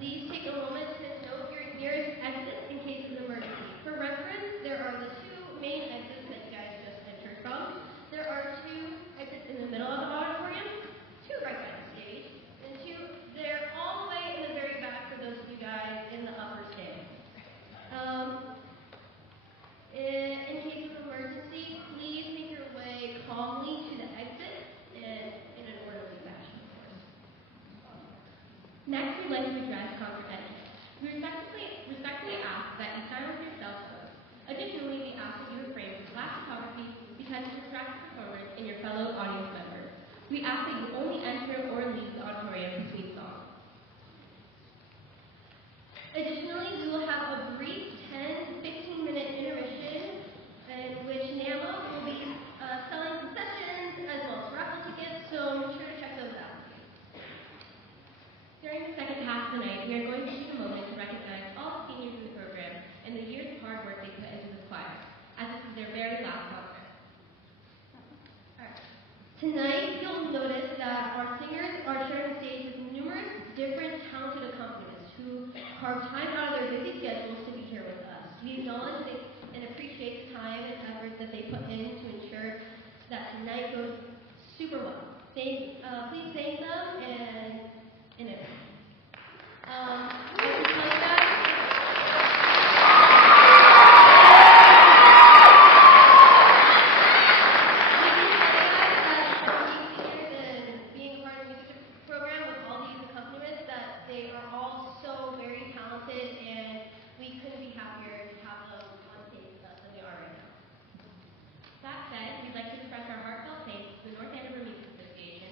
Please take a moment to note your nearest exits in case of emergency. For reference, there are the two main exits that you guys just entered from. There are two exits in the middle of the auditorium, two right by the stage, and two there all the way in the very back for those of you guys in the upper stand. In case of emergency, please make your way calmly to the exit and in an orderly fashion, of course. Next, we'd like to address concert etiquette. We respectfully ask that you sign with your cell phones. Additionally, we ask that you refrain from flash photography because it distracts performers and your fellow audience members. We ask that you only enter or leave the auditorium between songs. Additionally, we will have a brief 10 to 15-minute intermission in which NAMA will be selling concessions as well as raffle tickets, so make sure to check those out. During the second half of the night, we are going to take a moment to recognize all the seniors in the program and the years of hard work they put into this choir, as this is their very last concert. Tonight, you'll notice that our singers are sharing the stage with numerous different talented accompanimists who carve time out of their busy schedules to be here with us. We acknowledge and appreciate the time and effort that they put in to ensure that tonight goes super well. Please thank them in advance. I can tell you guys. That said, we'd like to express our heartfelt thanks to the North Andover Music Association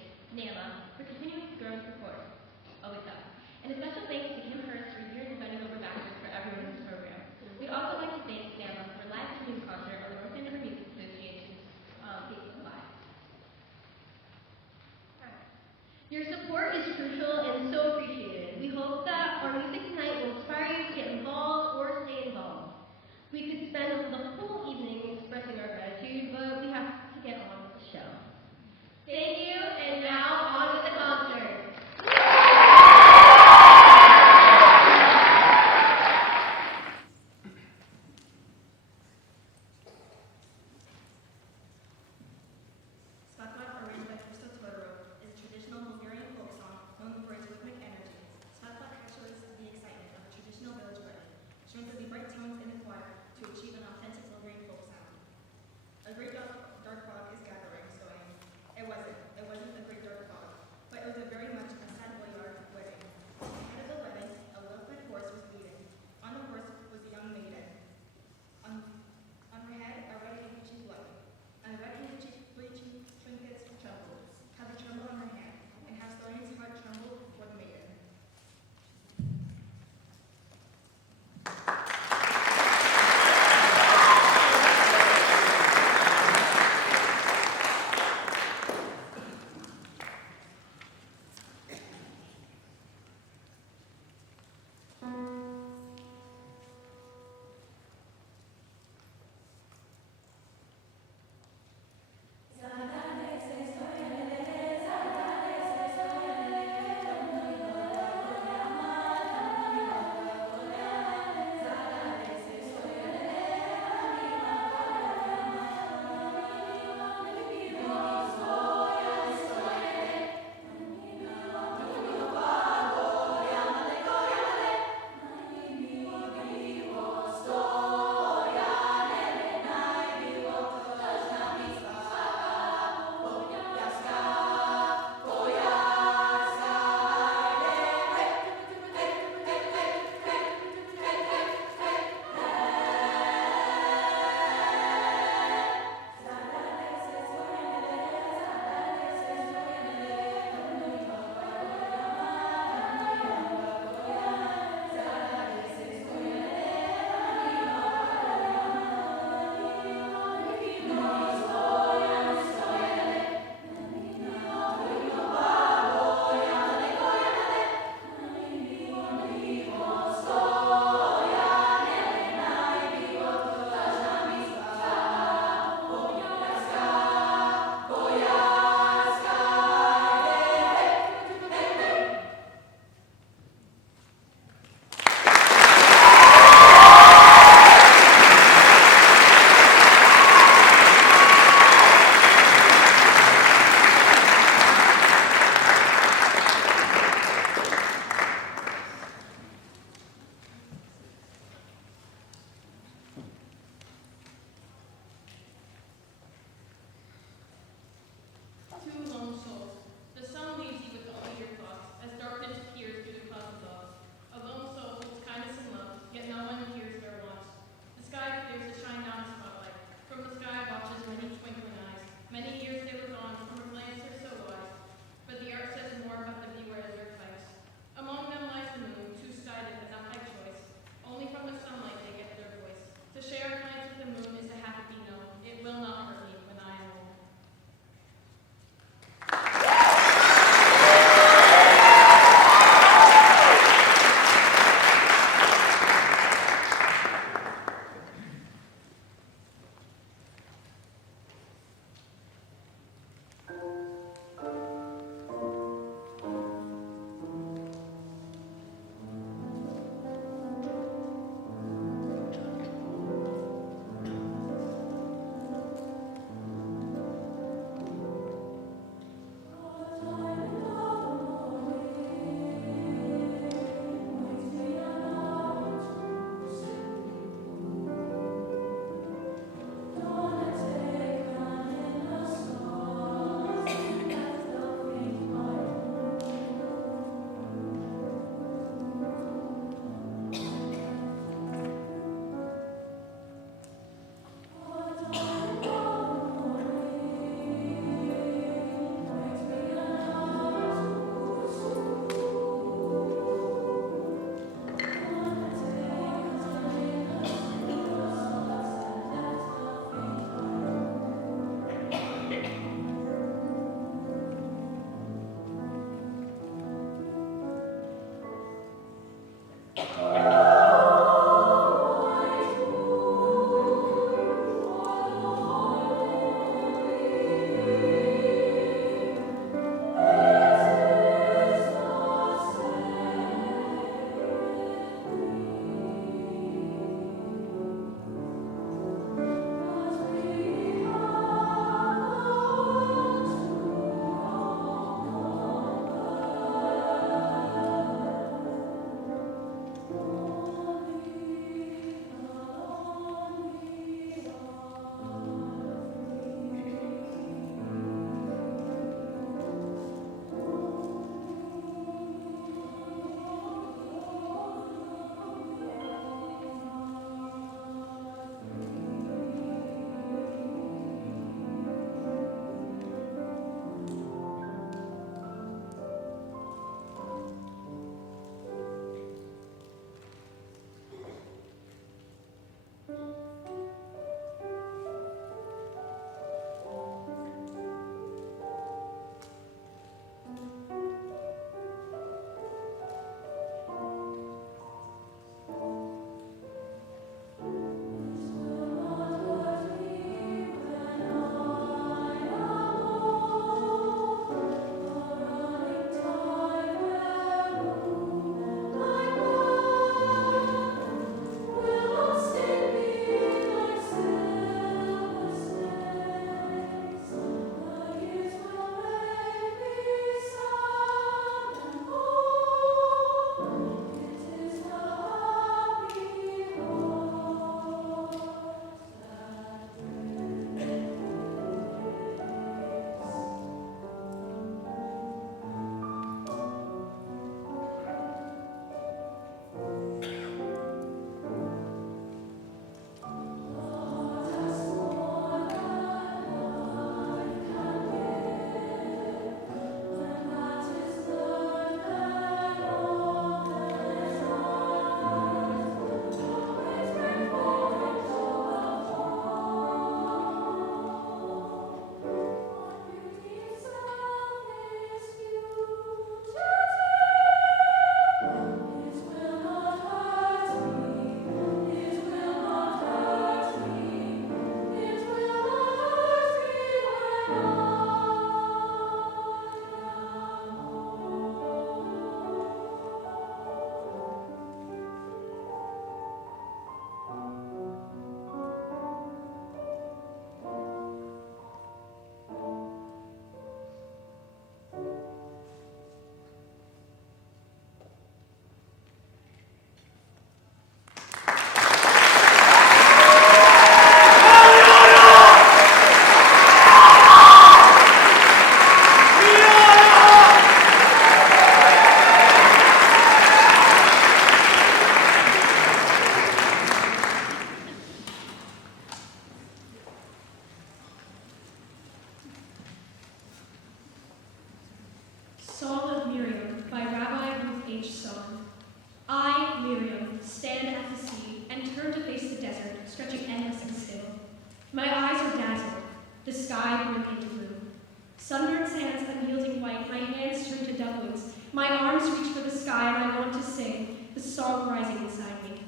Sunburned sands unyielding white, my hands turn to dove-wings. My arms reach for the sky, and I want to sing, the song rising inside me.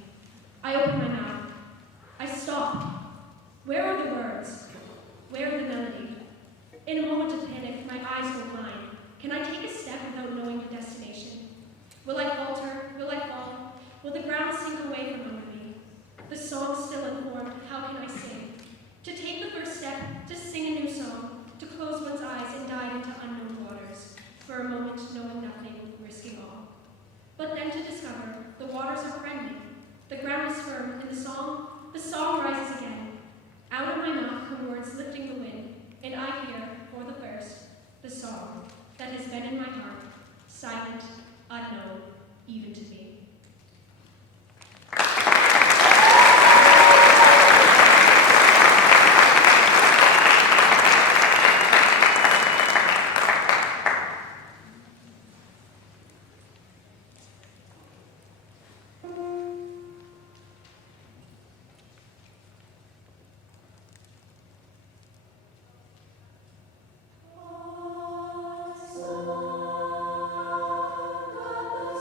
I open my mouth. I stop. Where are the words? Where the melody? In a moment of panic, my eyes go blind. Can I take a step without knowing the destination? Will I falter? Will I fall? Will the ground sink away from under me? The song still unformed, how can I sing? To take the first step, to sing a new song, to close one's eyes and dive into unknown waters, for a moment knowing nothing, risking all. But then to discover the waters are friendly, the ground is firm, and the song rises again. Out of my mouth come words lifting the wind, and I hear, for the first, the song that has been in my heart, silent, unknown, even to me.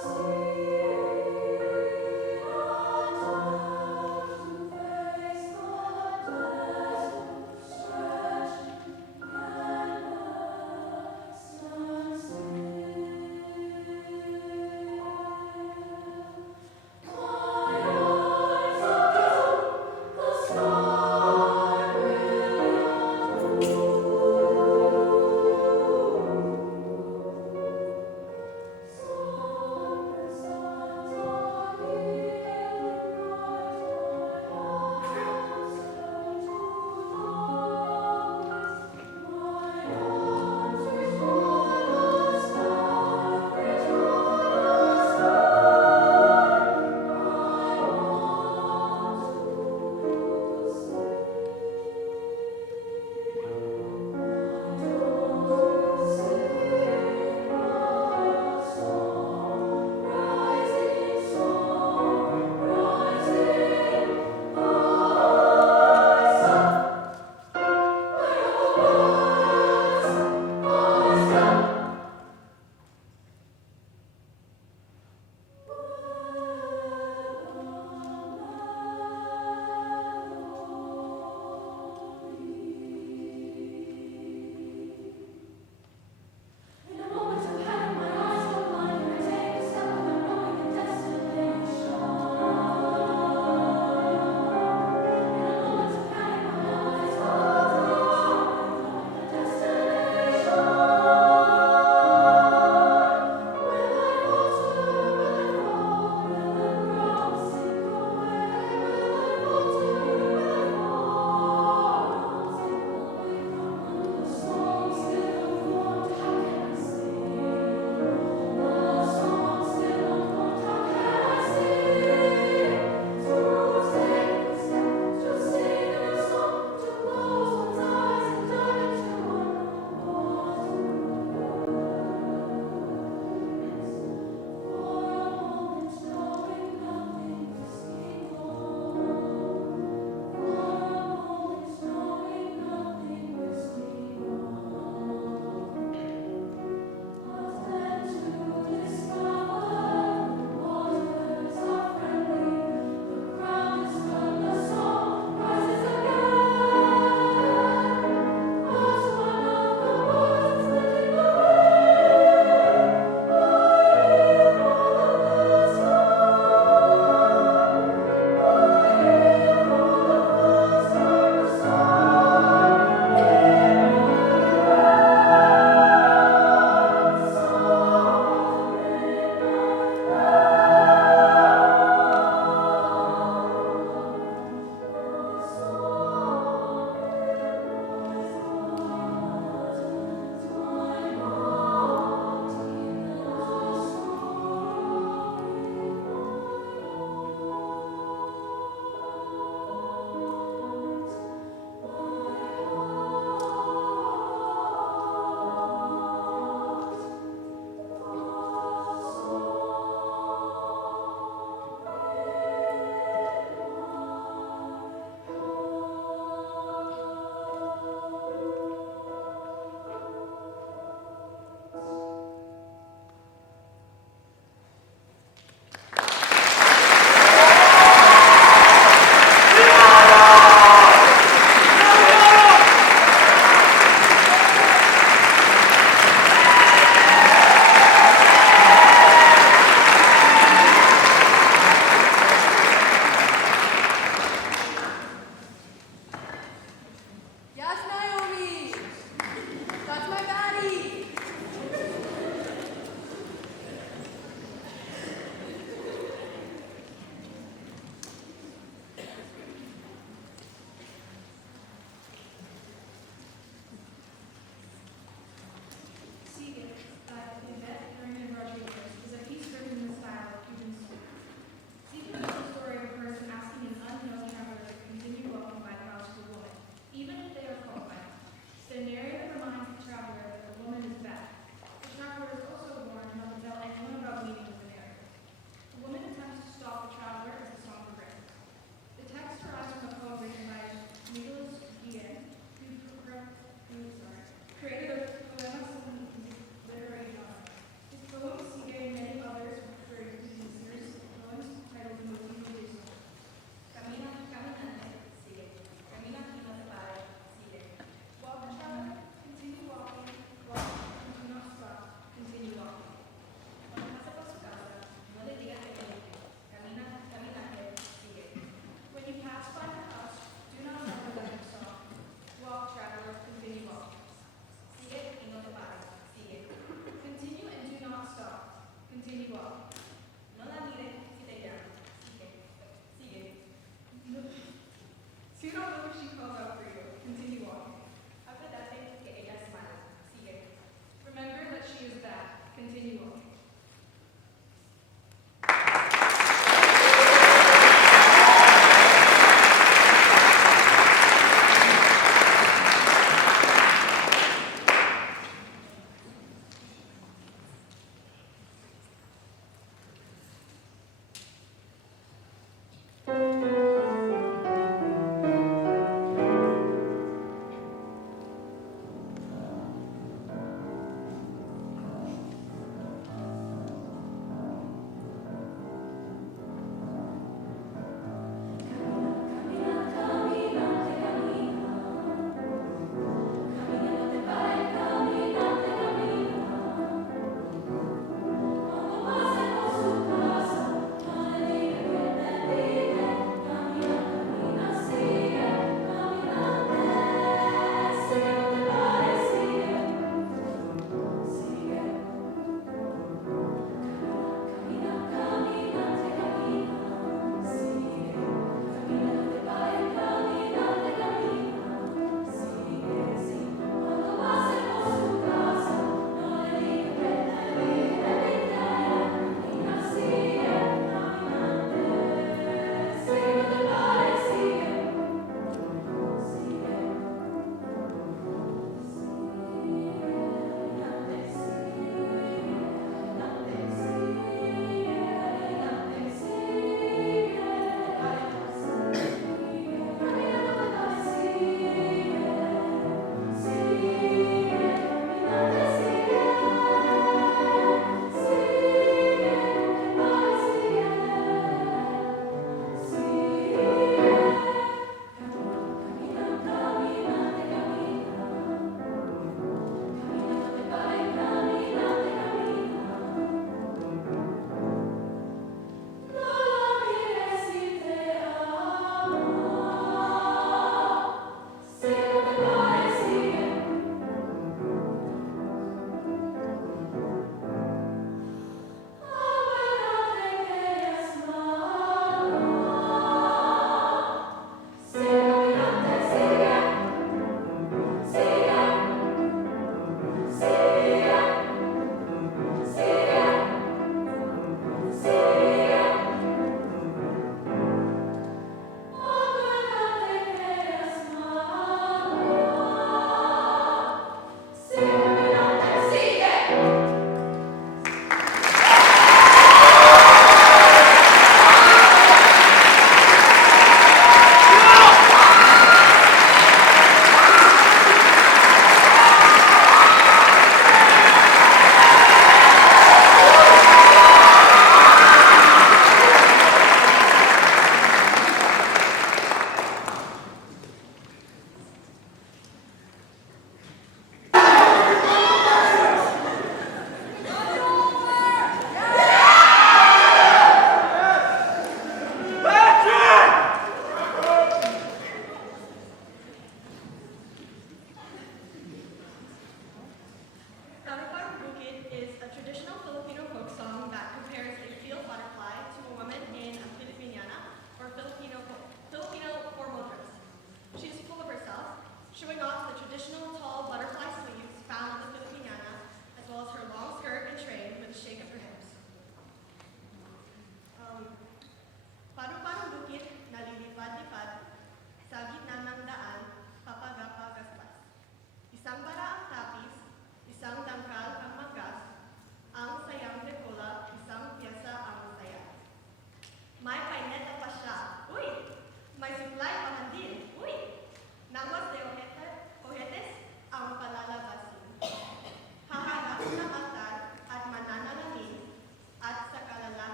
Sea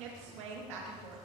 hips swaying back and forth.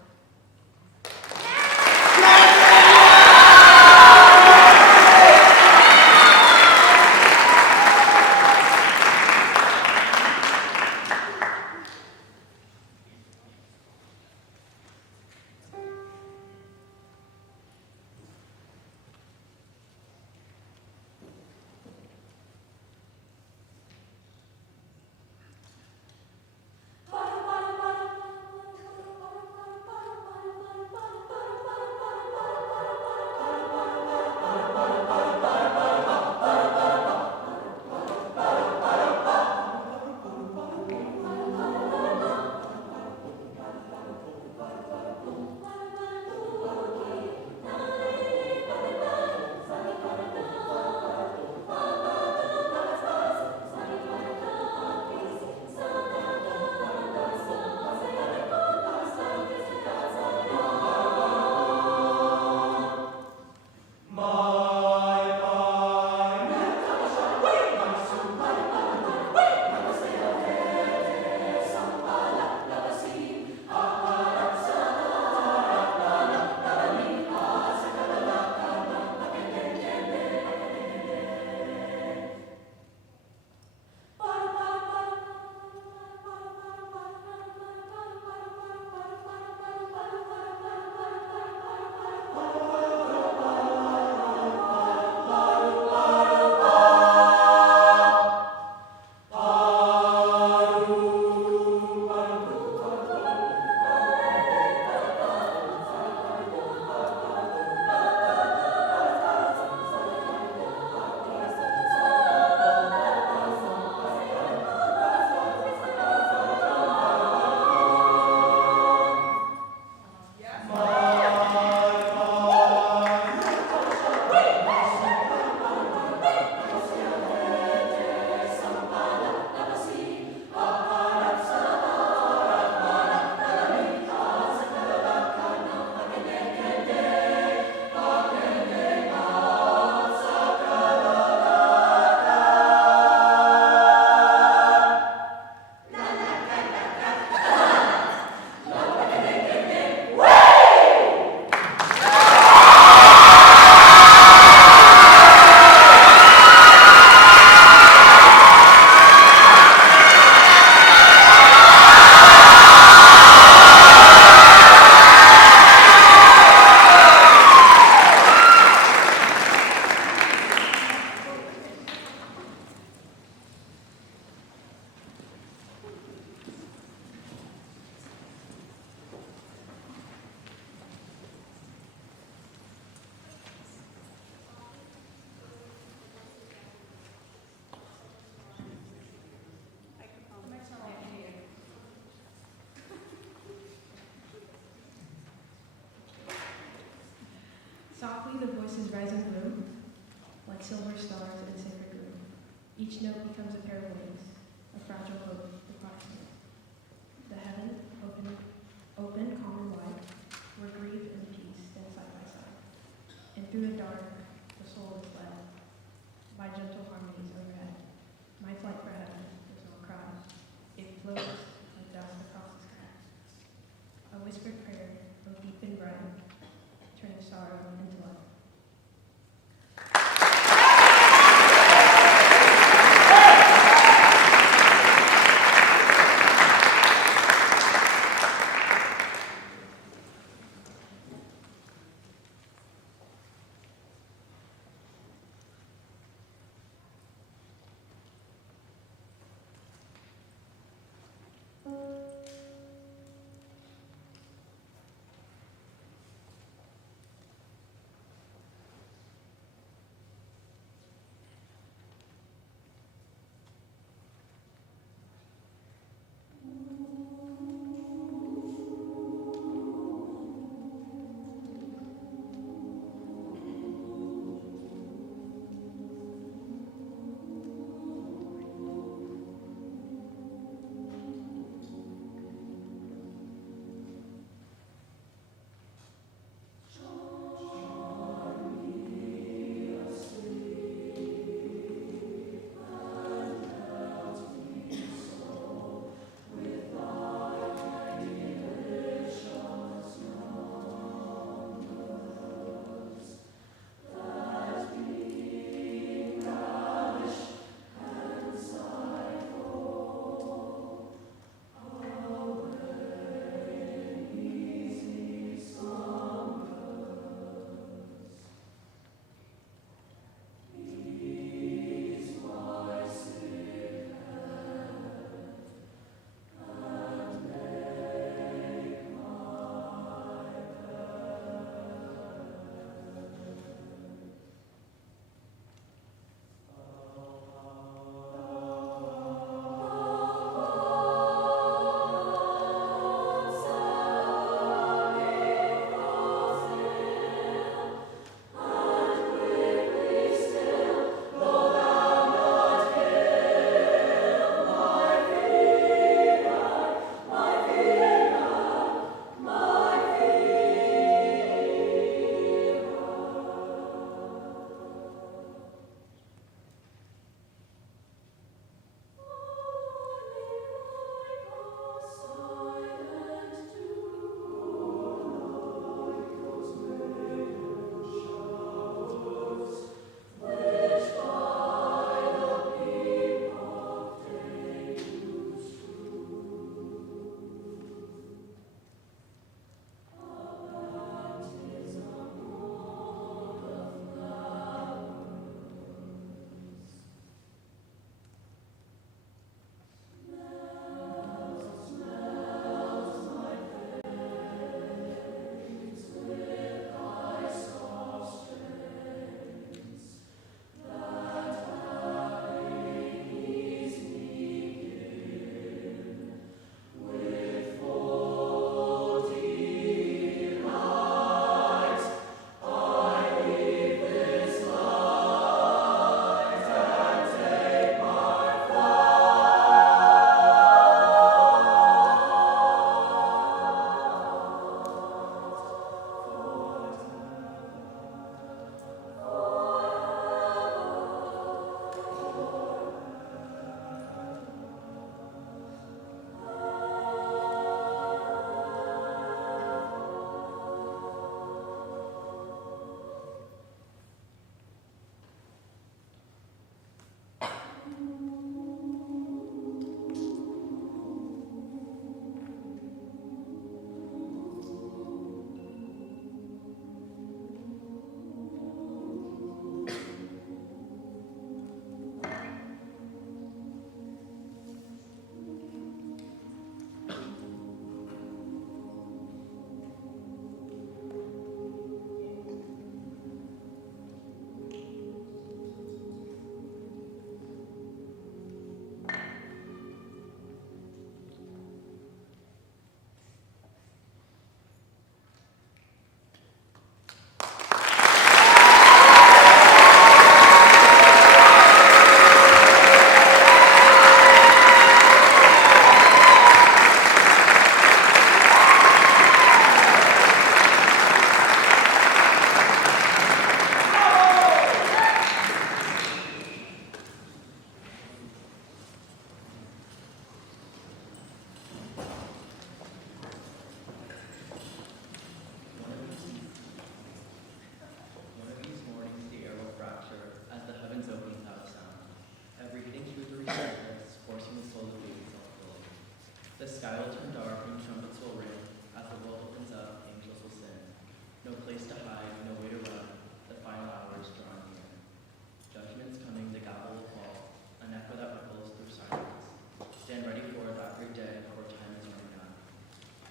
Softly the voices rise and bloom, like silver stars in sacred gloom. Each note becomes a pair of wings, a fragile hope approximate. The heaven, open, calm and wide, where grief and peace stand side by side. And through the dark, the soul is led by gentle harmonies overhead. My flight for heaven is no cry. It floats like dust across the sky. A whispered prayer, though deep and bright, turning sorrow into light. sky will turn dark and trumpets will ring. As the world opens up, angels will sing. No place to hide, no way to run. The final hour is drawing near. Judgment's coming, the gavel will fall. An echo that ripples through silence. Stand ready for that great day, for time is running out.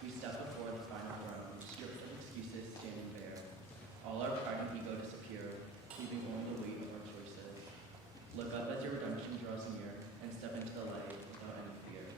We step before the final throne, stripped of excuses, standing bare. All our pride and ego disappear, leaving only the weight of our choices. Look up as your redemption draws near, and step into the light without any fear.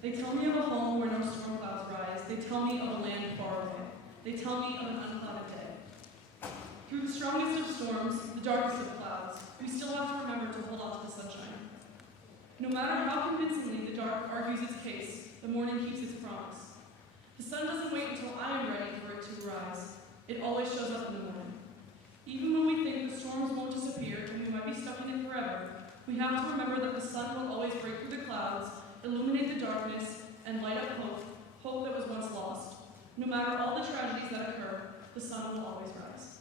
They tell me of a home where no storm clouds rise. They tell me of a land far away. They tell me of an unclouded day. Through the strongest of storms, the darkest of clouds, we still have to remember to hold on to the sunshine. No matter how convincingly the dark argues its case, the morning keeps its promise. The sun doesn't wait until I am ready for it to rise. It always shows up in the morning. Even when we think the storms won't disappear and we might be stuck in it forever, we have to remember that the sun will always break through the clouds, illuminate the darkness, and light up hope, hope that was once lost. No matter all the tragedies that occur, the sun will always rise.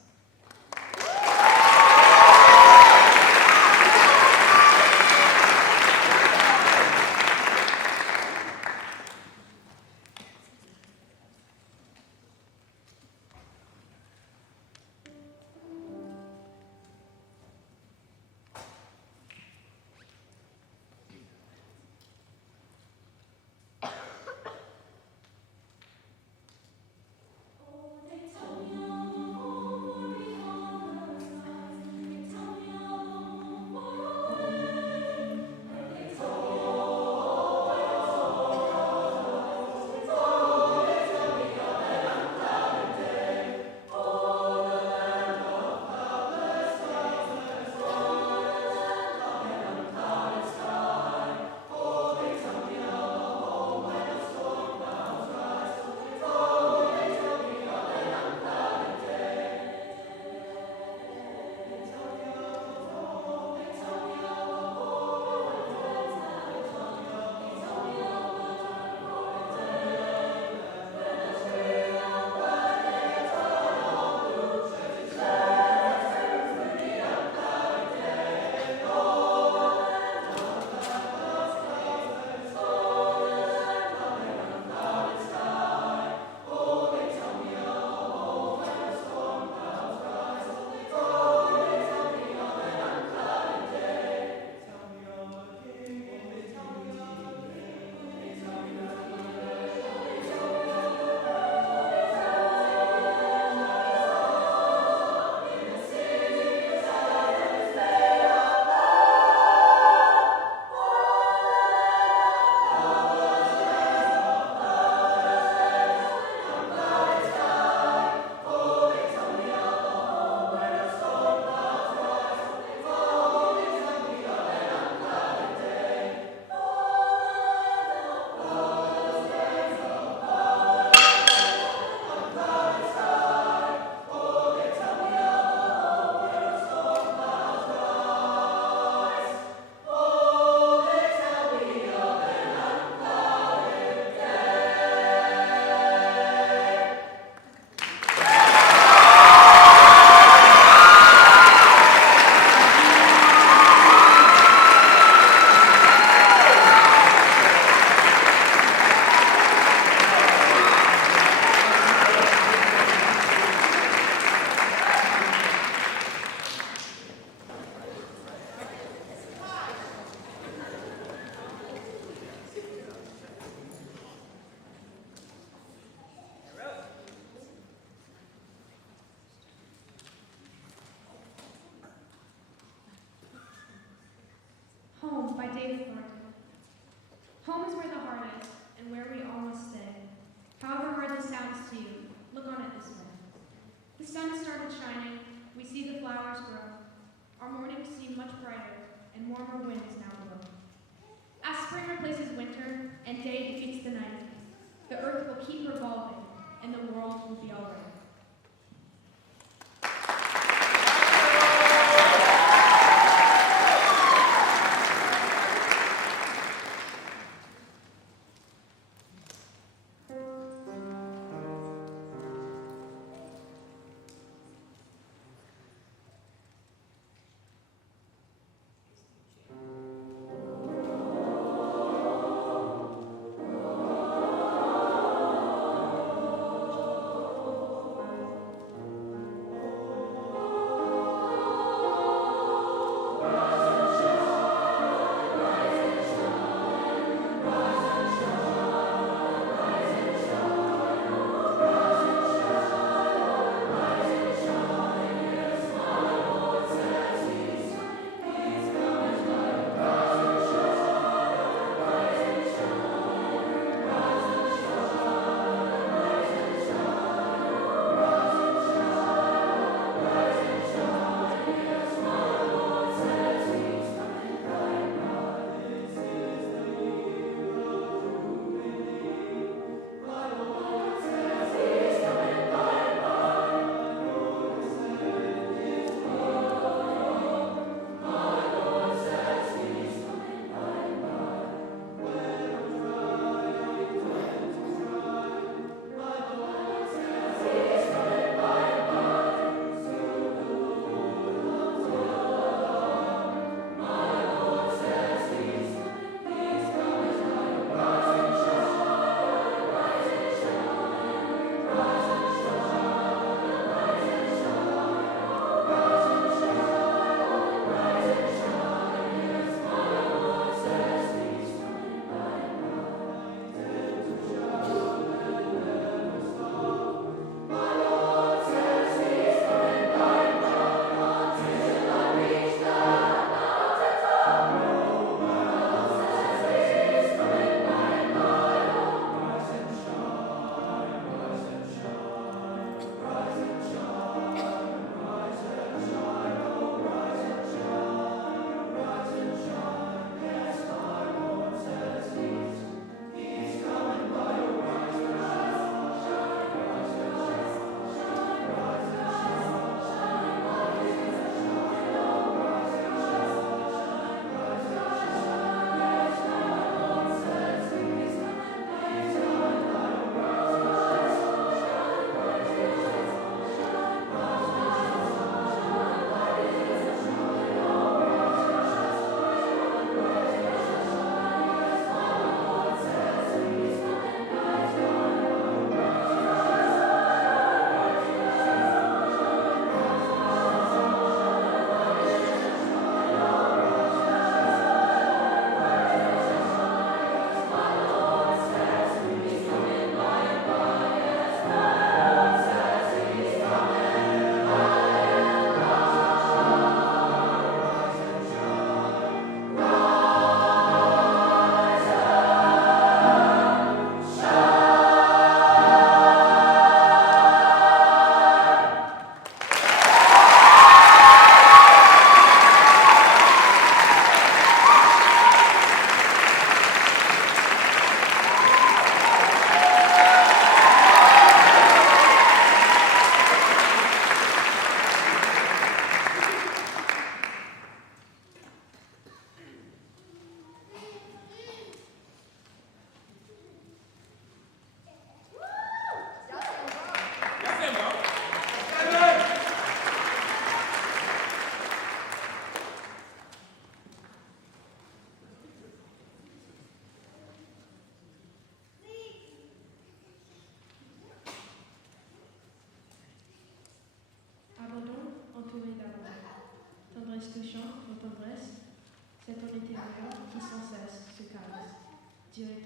Home by David Thornton. Home is where the heart is, and where we all must stay. However hard this sounds to you, look on it this way. The sun has started shining, we see the flowers grow. Our mornings seem much brighter, and warmer wind is now blowing. As spring replaces winter, and day defeats the night, the earth will keep revolving, and the world will be all right.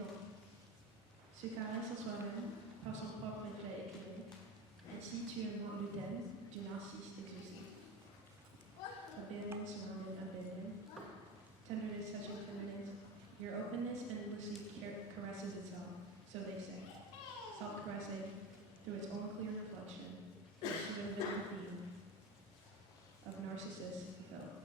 temps. Se caresse en soi-même par son propre trait éclairé. Ainsi, tu inventes le thème du narcisse exhaustif. A billion surrounded a billion. Tenderness touching feminine. Your openness endlessly caresses itself, so they say. Self-caressing through its own clear reflection. To the vivid theme of Narcissus Philip.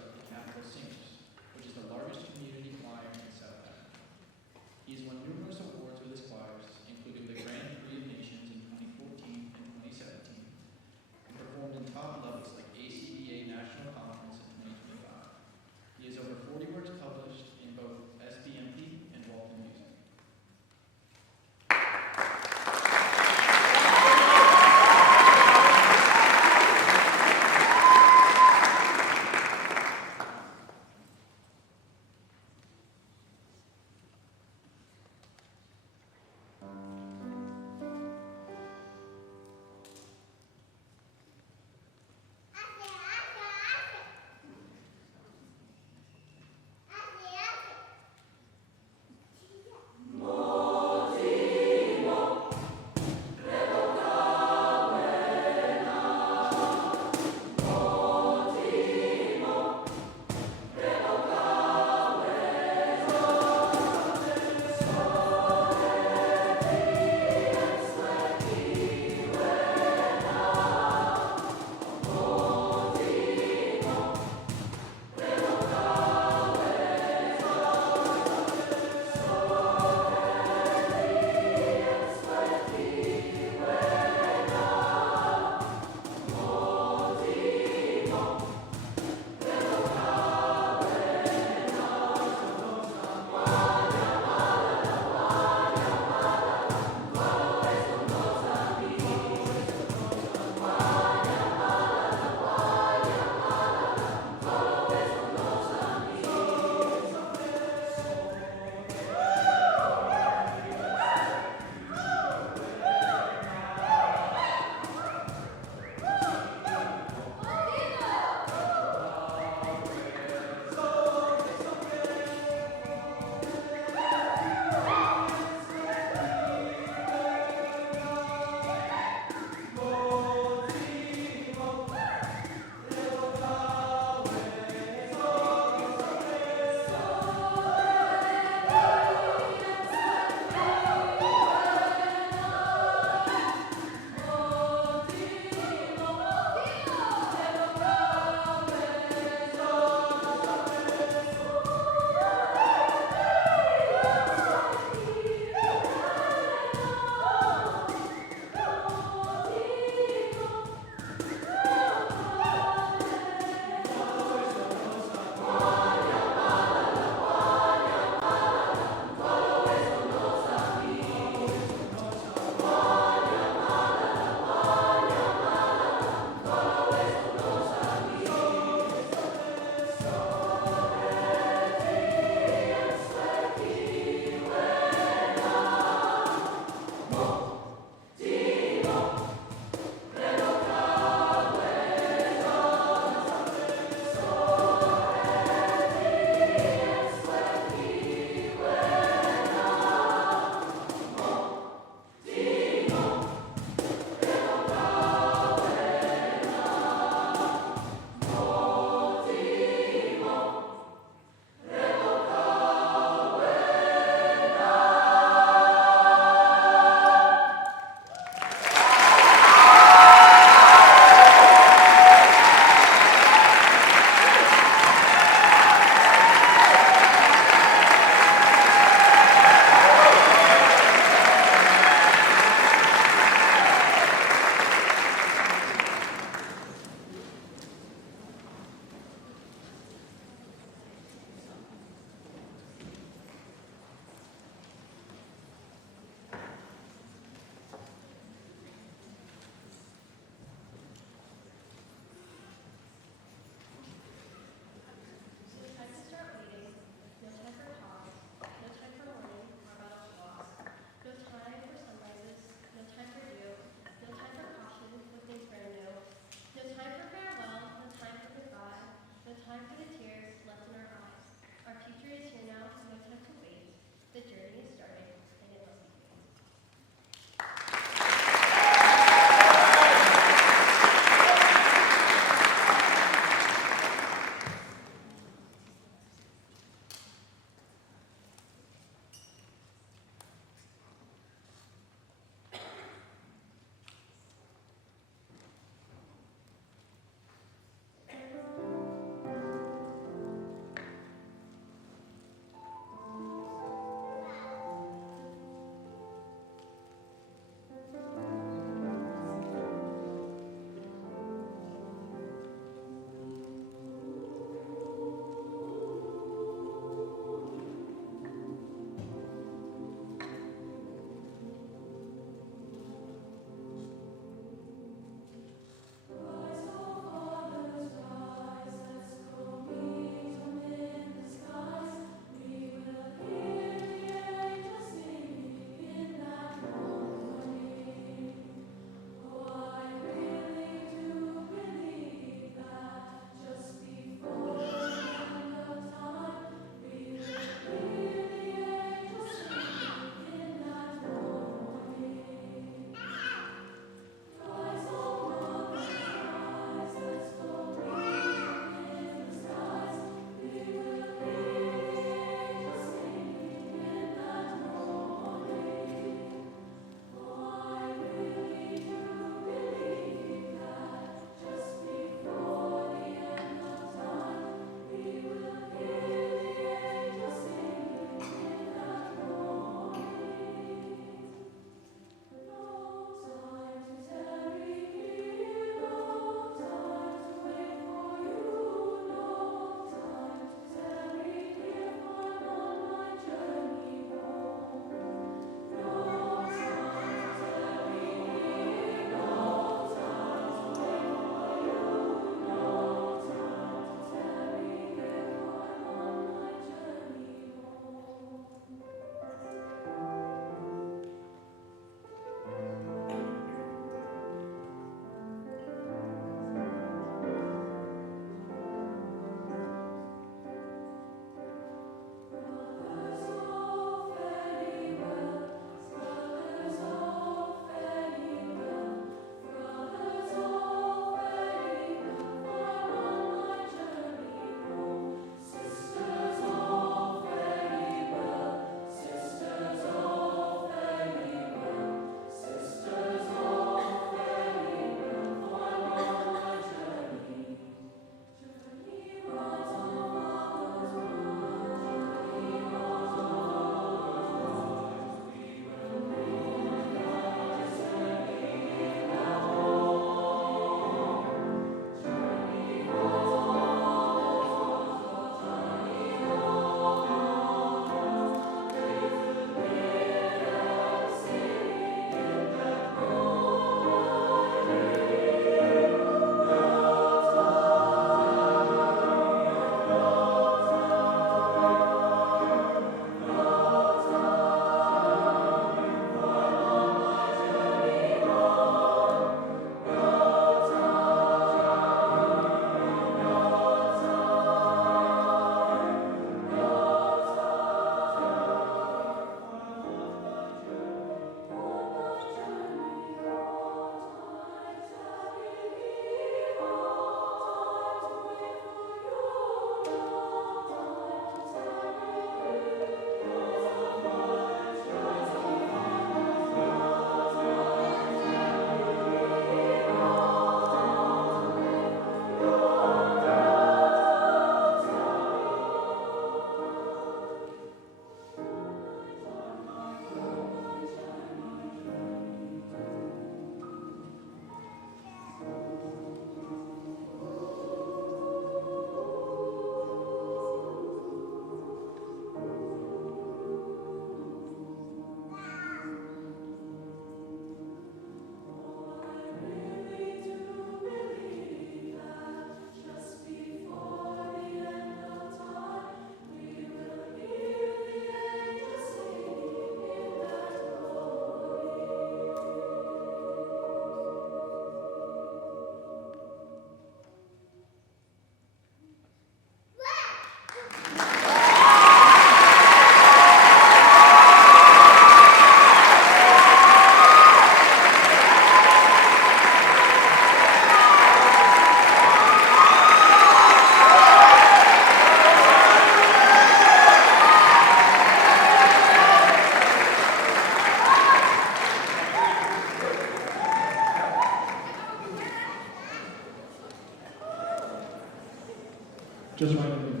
Just right over here.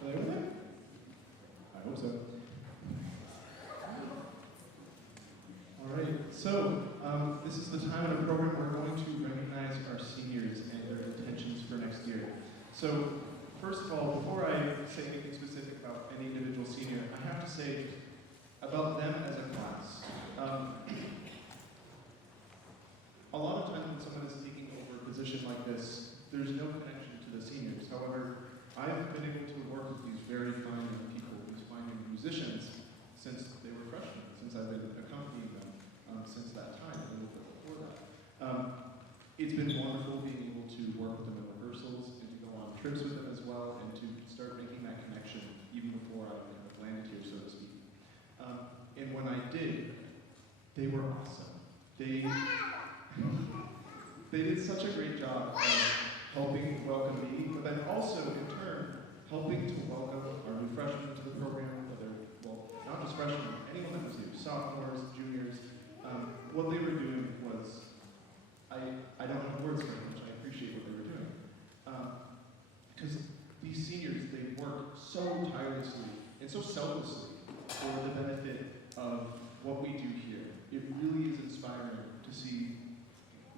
Are they over there? I hope so. All right, so this is the time in the program we're going to recognize our seniors and their intentions for next year. So, first of all, before I say anything specific about any individual senior, I have to say about them as a class. A lot of times when someone is taking over a position like this, there's no connection to the seniors. However, I've been able to work with these very fine young people, these fine young musicians, since they were freshmen, since I've been accompanying them since that time, a little bit before that. It's been wonderful being able to work with them in rehearsals and to go on trips with them as well and to start making that connection even before I landed here, so to speak. And when I did, they were awesome. They did such a great job of helping welcome me, but then also, in turn, helping to welcome our new freshmen to the program, whether, well, not just freshmen, anyone that was new, sophomores, juniors. What they were doing was, I don't have words for it, which I appreciate what they were doing. Because these seniors, they work so tirelessly and so selflessly for the benefit of what we do here. It really is inspiring to see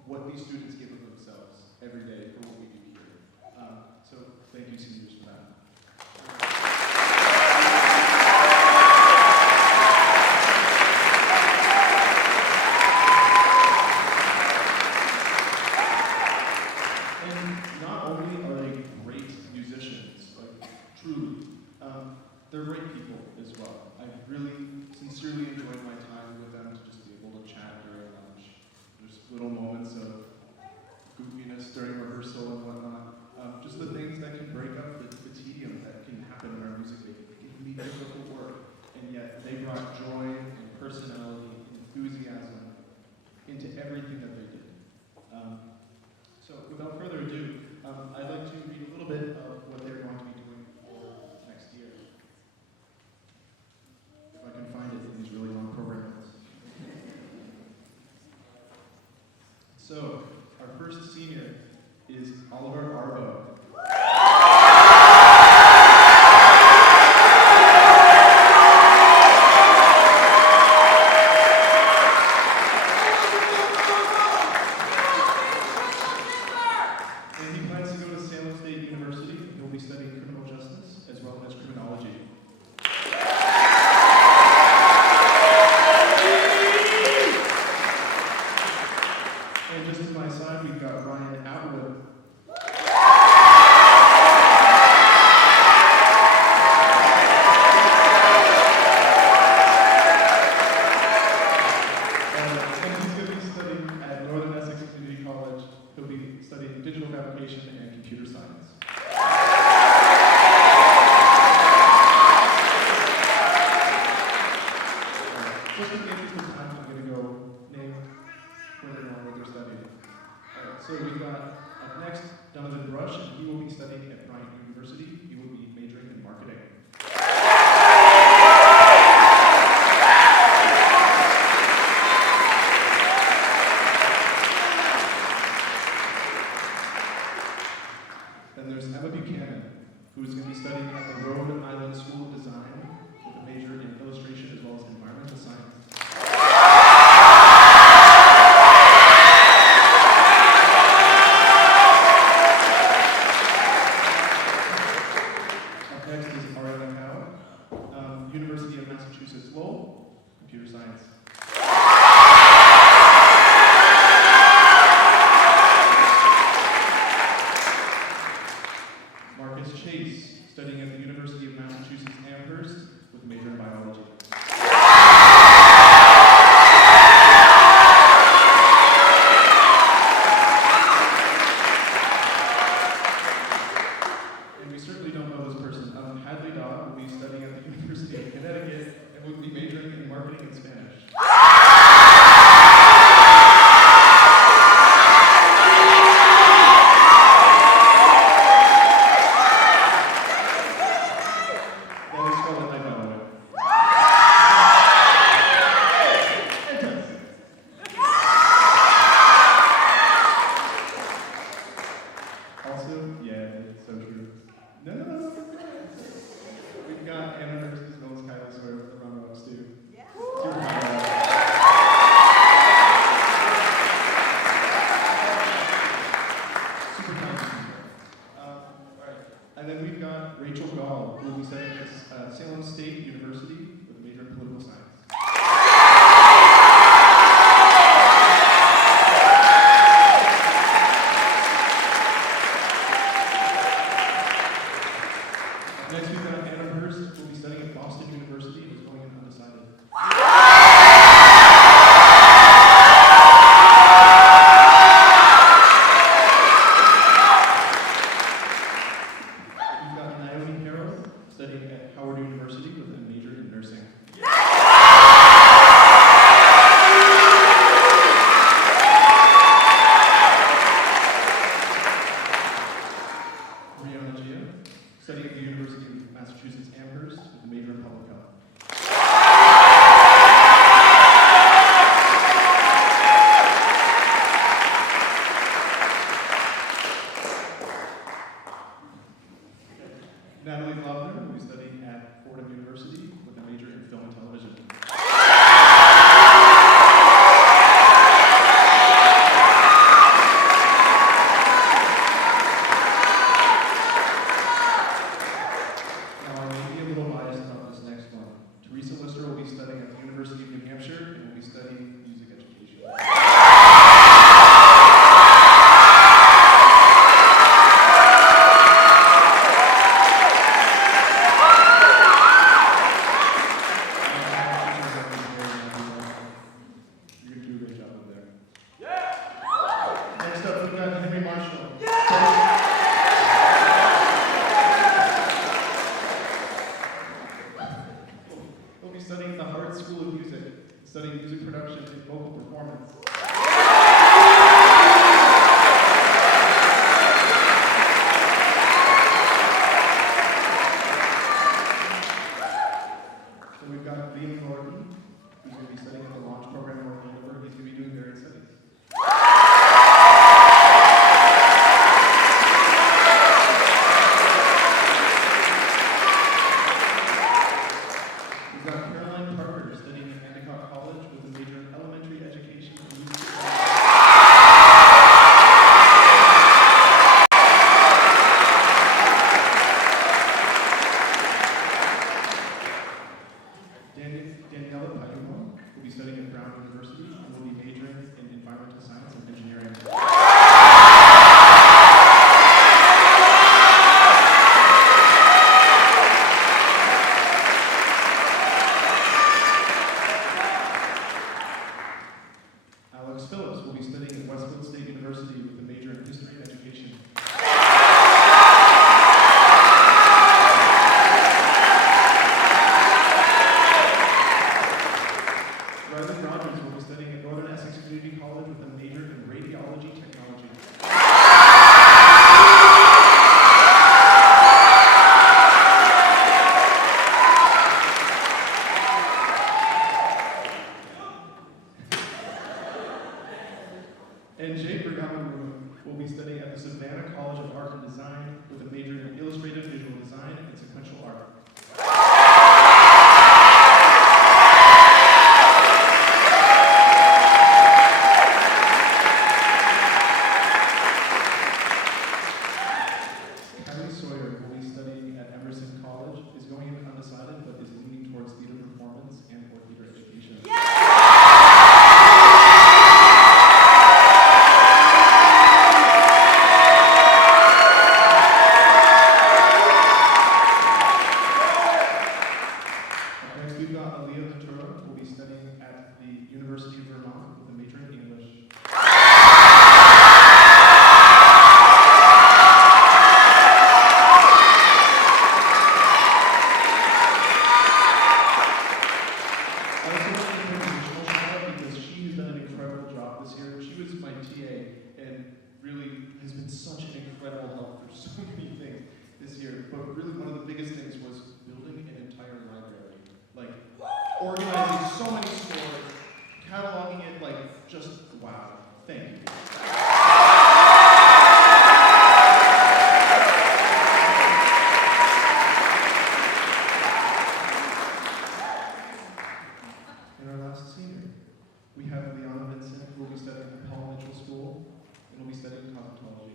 what these students give of themselves every day for what we do here. So thank you, seniors, for that. And not only are they great musicians, like truly, they're great people as well. I've really sincerely enjoyed my time with them to just be able to chat during lunch. There's little moments of goofiness during rehearsal and whatnot. Just the things that can break up the tedium that can happen in our music. It can be difficult work, and yet they brought joy and personality and enthusiasm into everything that they did. So without further ado, I'd like to read a little bit of what they're going to be doing for next year. If I can find it in these really long program notes. So, our first senior is Oliver Arbo. And he plans to go to Salem State University. He'll be studying criminal justice as well as criminology. And just to my side, we've got Ryan Atwood. And he's going to be studying at Northern Essex Community College. He'll be studying digital fabrication and computer science. Just in the interest of time, I'm going to go name further on what they're studying. So we've got up next Donovan Brush, and he will be studying at Bryant University. He will be majoring in marketing. Then there's Emma Buchanan, who is going to be studying at the Rhode Island School of Design with a major in illustration as well as environmental science. production and vocal performance. So we've got Liam Norton, who's going to be studying at the launch program in Orlando. He's going to be doing varied studies. We've got Caroline Parker studying at Endicott College with a major in elementary education and music technology. Daniela Payumo will be studying at Brown University and will be majoring in environmental science and engineering. Alex Phillips will be studying at Westwood State University with a major in history and education. Riley Rogers will be studying at Northern Essex Community College with a major in radiology technology. And Jay Bergamo will be studying at the Savannah College of Art and Design with a major in illustrative visual design and sequential art. Kylie Sawyer will be studying at Emerson College, is going in undecided, but is leaning towards theater performance and or theater education. Next, we've got Aaliyah Ventura, who will be studying at the University of Vermont with a major in English. I also want to give her an additional shout out because she has done an incredible job this year. She was my TA and really has been such an incredible help for so many things this year. But really one of the biggest things was building an entire library. Like organizing so many stores, cataloging it, like just wow. Thank you. And our last senior, we have Liana Vincent, who will be studying at Paul Mitchell School and will be studying cosmetology.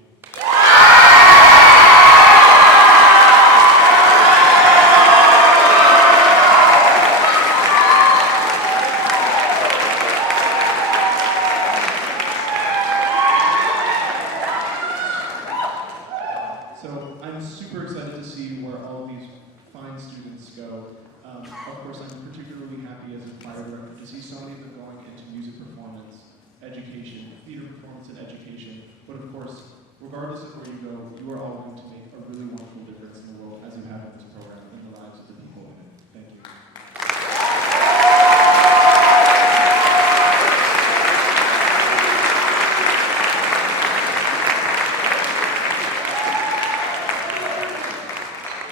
So I'm super excited to see where all of these fine students go. Of course, I'm particularly happy as a choir director to see so many of them going into music performance, education, theater performance and education. But of course, regardless of where you go, you are all going to make a really wonderful difference in the world as you have in this program and the lives of the people in it. Thank you.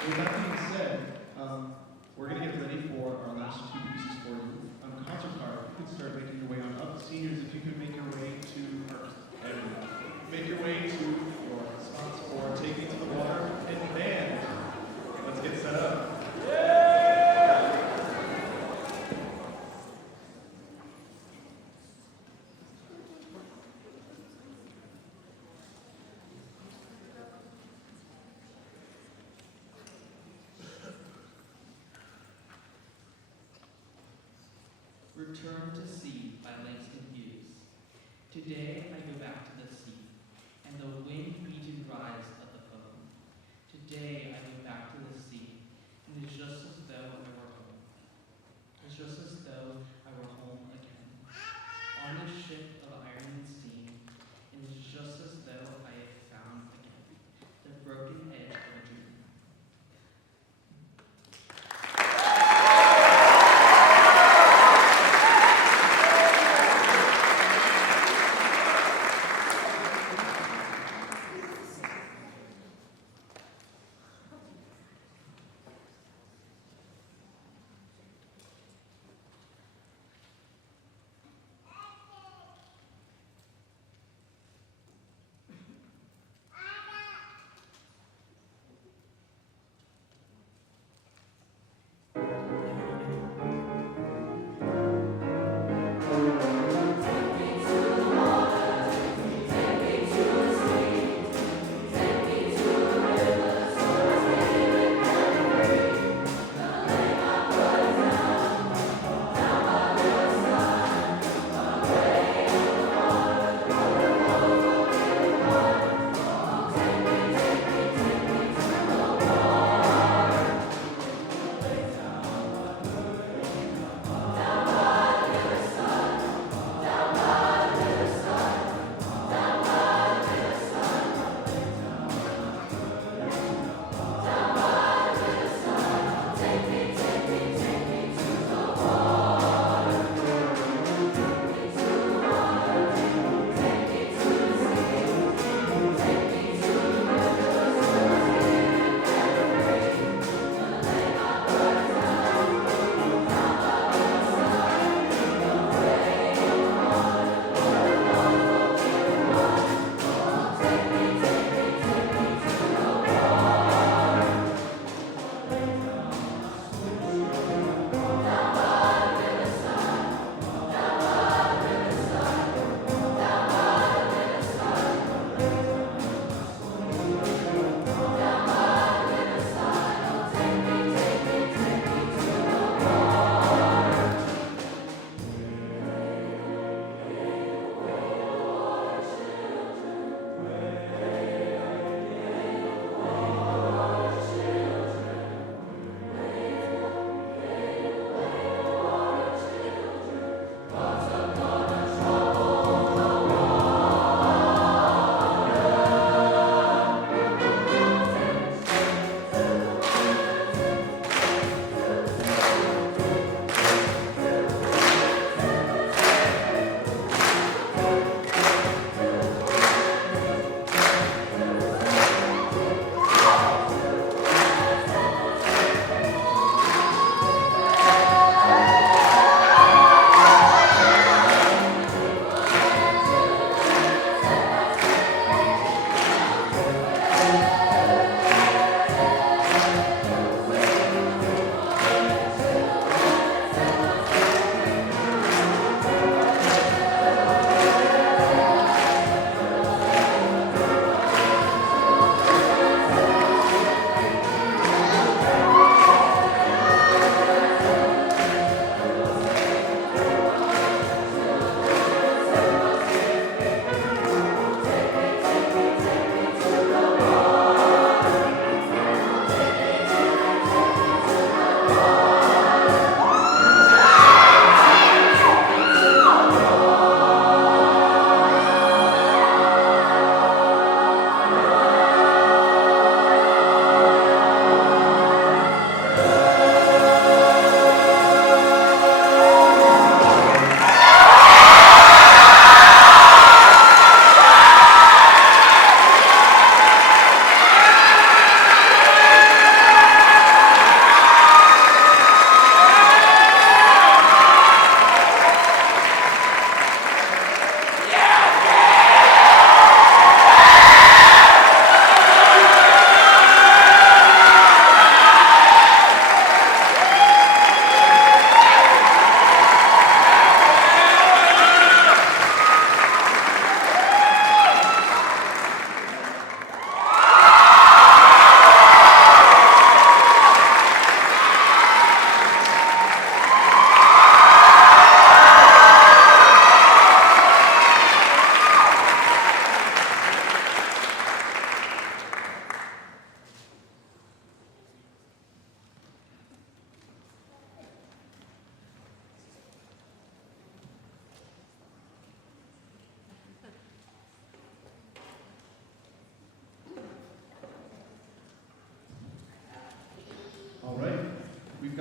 With that being said, we're going to get ready for our last two pieces for you. Concert card, you can start making your way on up. Seniors, if you could make your way to your spots for taking to the water. And band, let's get set up. Return to sea by Langston Hughes. Today I go back to the sea, and the wind-beaten rise of the foam. Today I go back to the sea, and it's just as though I were home. It's just as though I were home again. On a ship of iron and steam, and it's just as though I had found again the broken edge of a dream.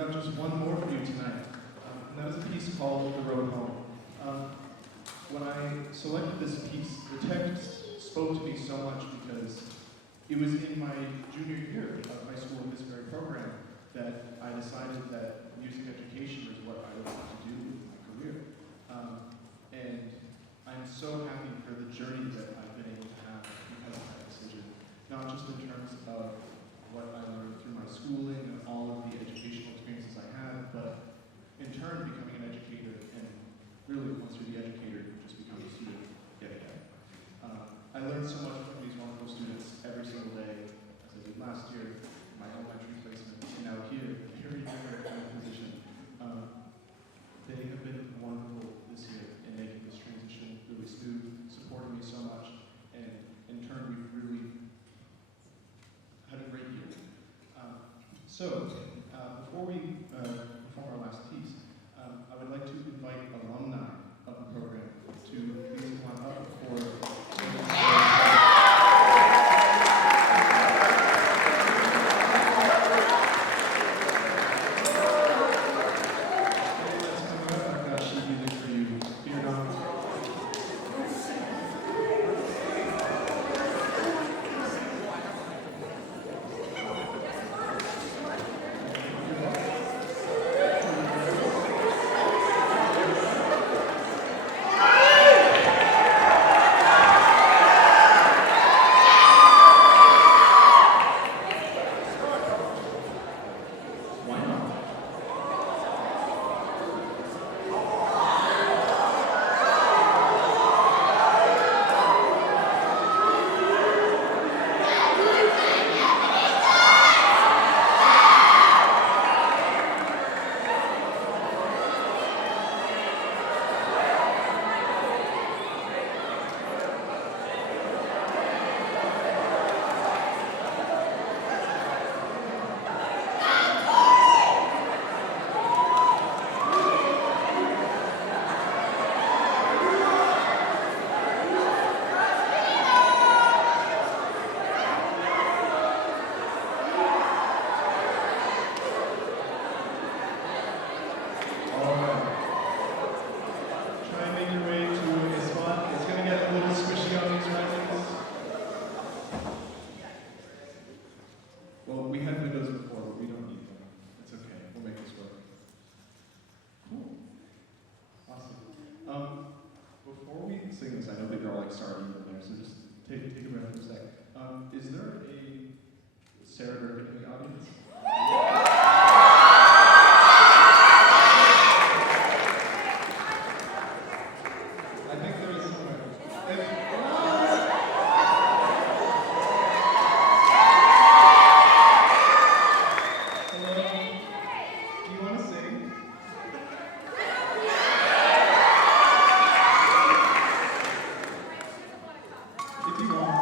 got just one more for you tonight, and that is a piece called The Road Home. When I selected this piece, the text spoke to me so much because it was in my junior year of high school in this very program that I decided that music education is what I would want to do with my career. And I'm so happy for the journey that I've been able to have because of that decision, not just in terms of what I learned through my schooling and all of the educational experiences I had, but in turn becoming an educator, and really once you're the educator, you just become a student yet again. I learned so much from these wonderful students every single day, as I did last year, my elementary placement, and now here, very kind of position. They have been wonderful this year in making this transition really smooth, supporting me so much, and in turn, we've really had a great year. Before we perform our last piece, I would like to invite alumni of the program to please come on up for. Sing this. I know that you're all like sardines in there, so just take a breath for a sec. Is there a Sarah Durkin in the audience? I think there is somewhere. Hello? Do you want to sing? If you want.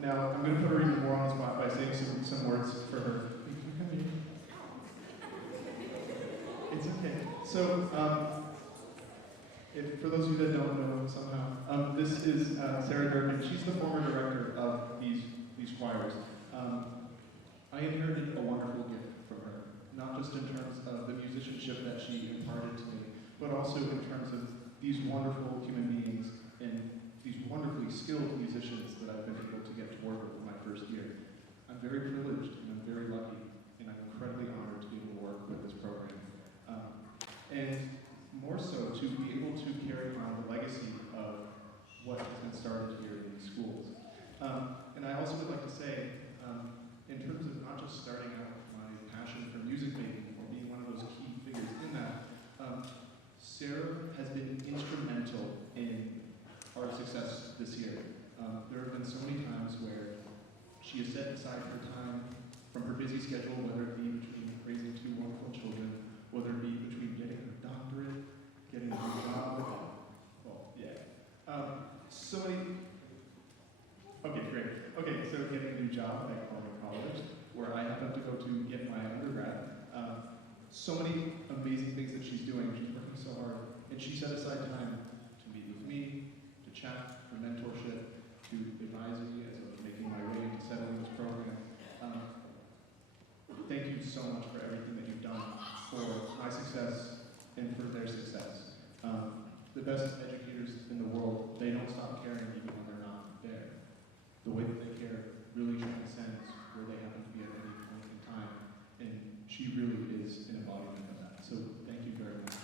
Now, I'm going to put her even more on the spot by saying some words for her. It's okay. So, for those of you that don't know somehow, this is Sarah Durkin. She's the former director of these choirs. I inherited a wonderful gift from her, not just in terms of the musicianship that she imparted to me, but also in terms of these wonderful human beings and these wonderfully skilled musicians that I've been able to get to work with in my first year. I'm very privileged and I'm very lucky, and I'm incredibly honored to be able to work with this program. And more so to be able to carry on the legacy of what has been started here in these schools. And I also would like to say, in terms of not just starting out with my passion for music making or being one of those key figures in that, Sarah has been instrumental in our success this year. There have been so many times where she has set aside her time from her busy schedule, whether it be between raising two wonderful children, whether it be between getting her doctorate, so many amazing things that she's doing. She's working so hard. And she set aside time to meet with me, to chat, for mentorship, to advise me as I was making my way into settling this program. Thank you so much for everything that you've done for my success and for their success. The best educators in the world, they don't stop caring even when they're not there. The way that they care really transcends where they happen to be at any point in time. And she really is an embodiment of that. So thank you very much.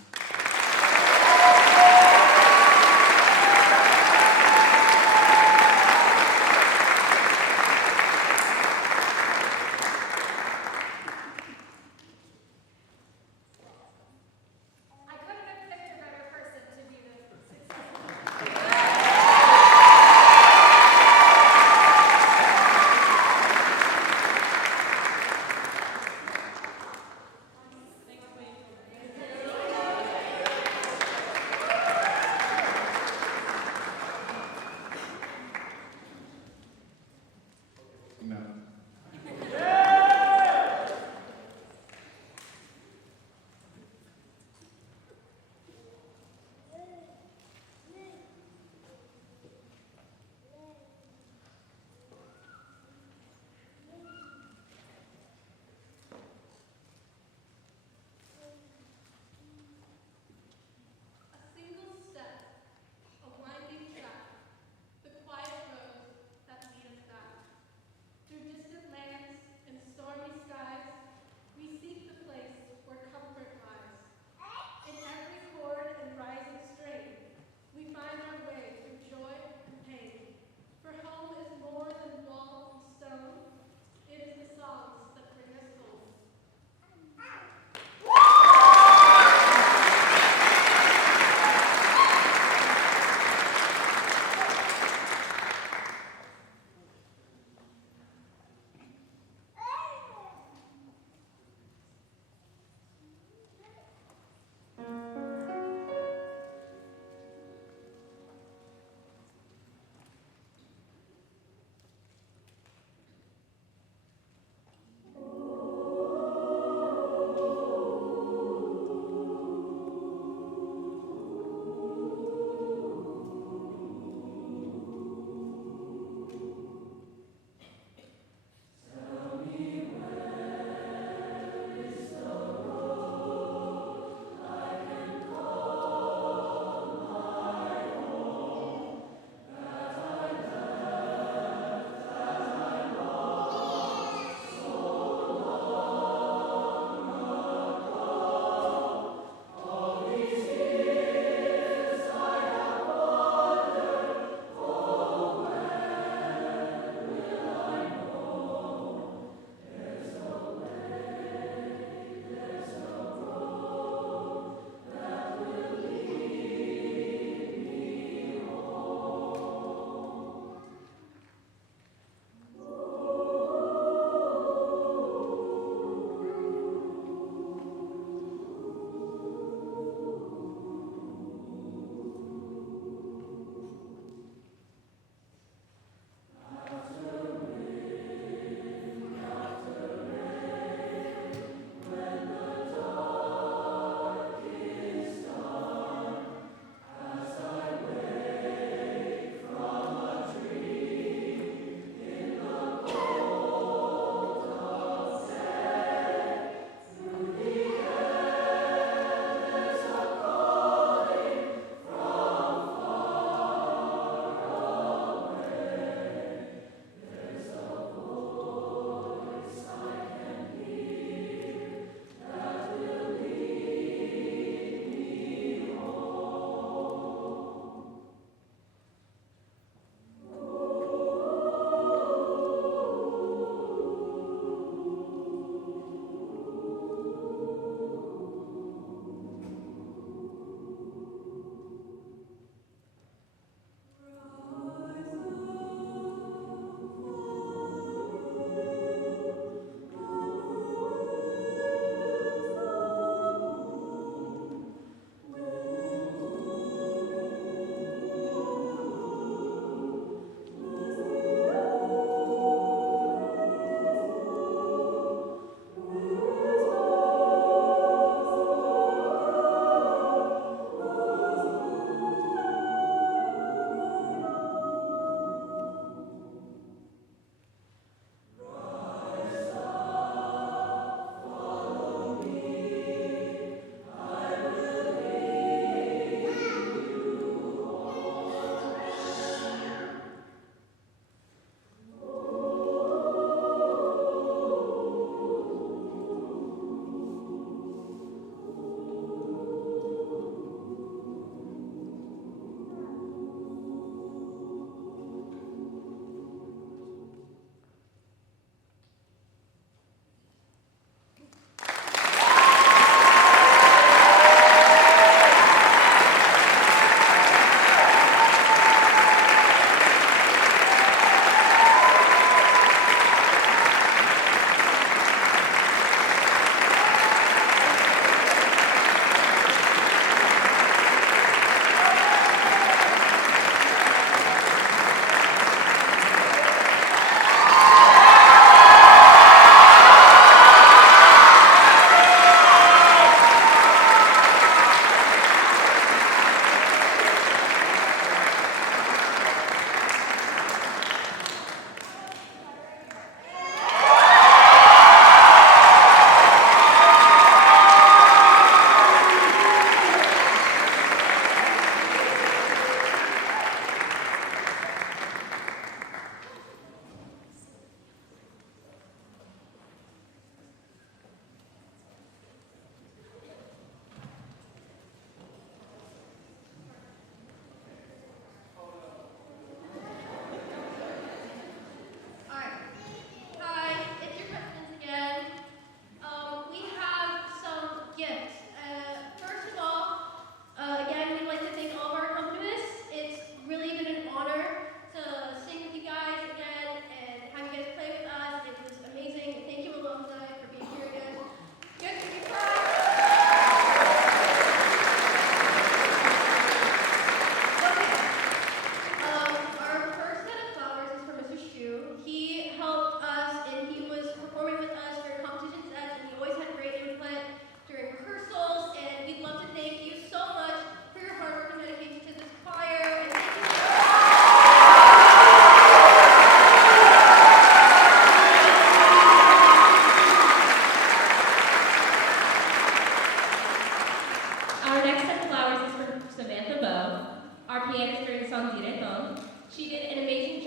I couldn't have picked a better person to be the successful. No. A single step, a winding track, the quiet road that lead us back. Through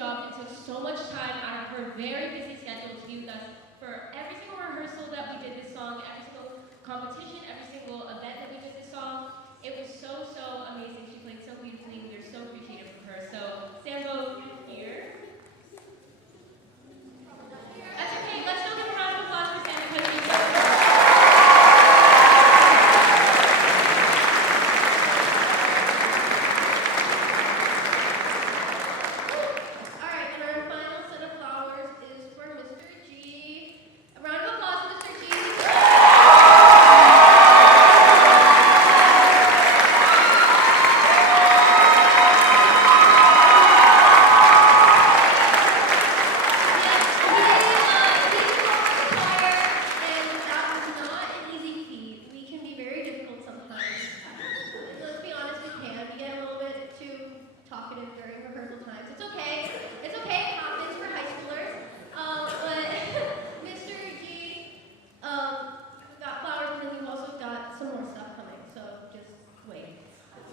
job and took so much time out of her very busy schedule to be with us for every single rehearsal that we did this song, every single competition, every single event that we did this song. It was so, so amazing. She played so beautifully. We are so appreciative of her. So, Sambo, here. That's okay. Let's still give a round of applause for Sam because we love her. All right, and our final set of flowers is for Mr. G. A round of applause, Mr. G.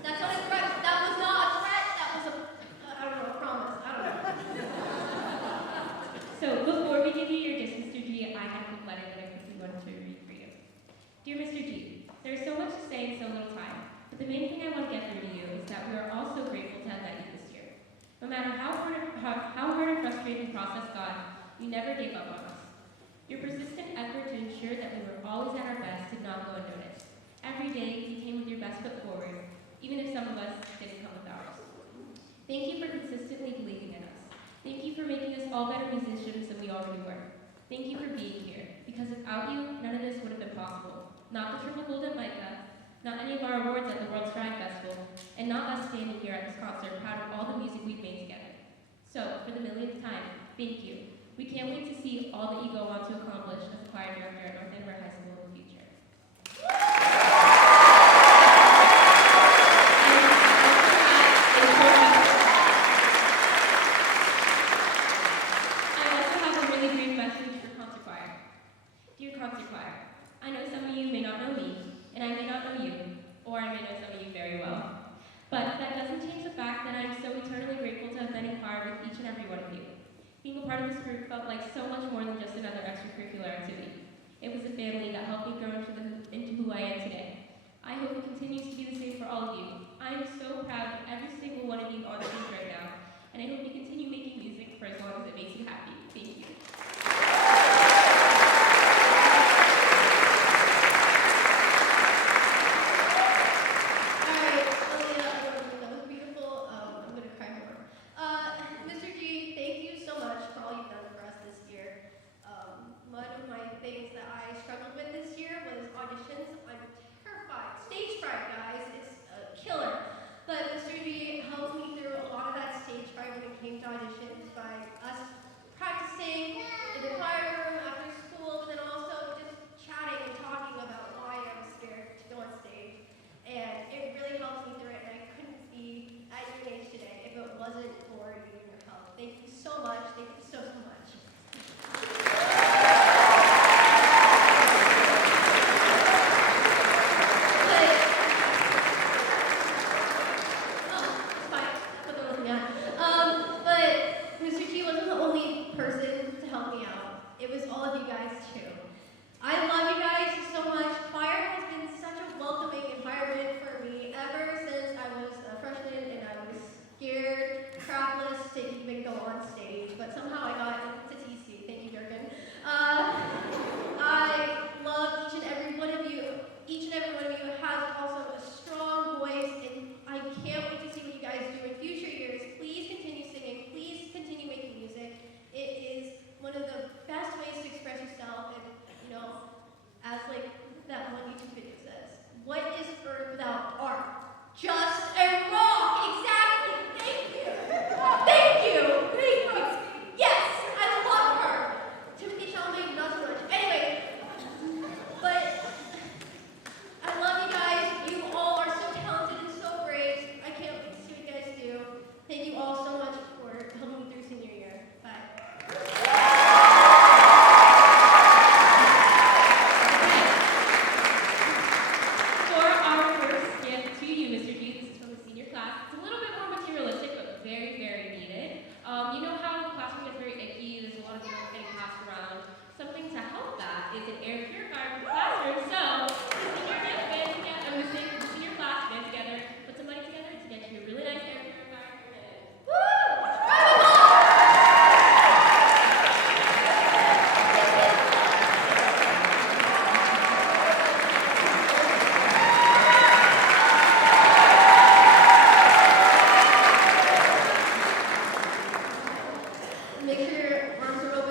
That's not a threat. That was not a threat. That was I don't know, a promise. I don't know. So before we give you your gifts, Mr. G, I have a letter that I quickly wanted to read for you. Dear Mr. G, there is so much to say in so little time, but the main thing I want to get through to you is that we are all so grateful to have met you this year. No matter how hard and frustrating the process got, you never gave up on us. Your persistent effort to ensure that we were always at our best did not go unnoticed. Every day, you came with your best foot forward, even if some of us didn't come with ours. Thank you for consistently believing in us. Thank you for making us all better musicians than we already were. Thank you for being here, because without you, none of this would have been possible. Not the Triple Golden Mica, not any of our awards at the World Stride Festival, and not us standing here at this concert proud of all the music we've made together. So, for the millionth time, thank you. We can't wait to see all that you go on to accomplish as a choir director at North Andover High School in the future. I also have a really brief message for concert choir. Dear concert choir, I know some of you may not know me, and I may not know you, or I may know some of you very well. But that doesn't change the fact that I'm so eternally grateful to have been in choir with each and every one of you. Being a part of this group felt like so much more than just another extracurricular activity. It was a family that helped me grow into who I am today. I hope it continues to be the same for all of you. I am so proud of every single one of you on stage right now, and I hope you continue making music for as long as it makes you happy. Thank you. Alright, that was beautiful. I'm gonna cry more. Mr. G, thank you so much for all you've done for us this year. One of my things that I struggled with this year was auditions. I'm terrified. Stage fright, guys. It's a killer. But Mr. G helped me through a lot of that stage fright when it came to auditions by us practicing in the choir room after school, but then also just chatting and talking about why I was scared to go on stage. And it really helped me through it, and I couldn't be at your age today if it wasn't for you and your help. Thank you so much. Thank you so, so much. But Mr. G wasn't the only person to help me out. It was all of you guys too. I love you guys so much. Choir has been such a welcoming environment for me ever since I was a freshman and I was scared, crapless to even go on stage. But somehow I got to TC. Thank you, Durkin. I love each and every one of you. Each and every one of you has also a strong voice, and I can't wait to see what you guys do in future years. Please continue singing. Please continue making music. It is one of the best ways to express yourself, and Make sure your arms are